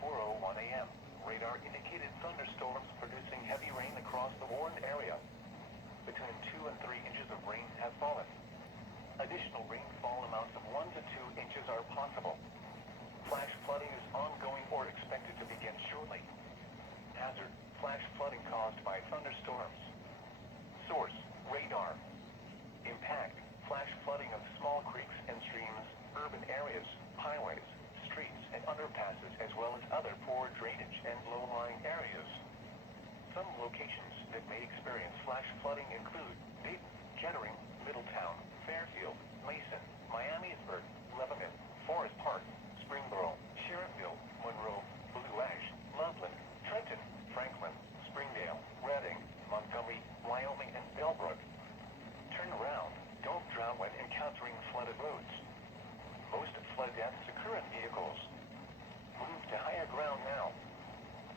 8:41 a.m. Radar indicated thunderstorms producing heavy rain across the warned area. Between 2 and 3 inches of rain have fallen. Additional rainfall amounts of 1 to 2 inches are possible. Flash flooding is ongoing or expected to begin shortly. Hazard: flash flooding caused by thunderstorms. Source: radar. Impact: flash flooding of small creeks and streams, urban areas, highways, streets, and underpasses, as well as other poor drainage and low-lying areas. Some locations that may experience flash flooding include Dayton, Kettering, Middletown, Fairfield, Mason, Miamisburg, Lebanon, Forest Park, Springboro, Sharonville, Monroe, Blue Ash, Loveland, Trenton, Franklin, Springdale, Reading, Montgomery, Wyoming, and Bellbrook. Turn around. Don't drown when encountering flooded roads. Most flood deaths occur in vehicles. Move to higher ground now.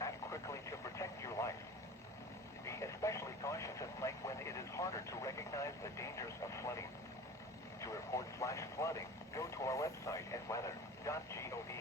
Act quickly to protect your life. Be especially cautious at night when it is harder to recognize the dangers of flooding. To report flash flooding, go to our website at weather.gov/.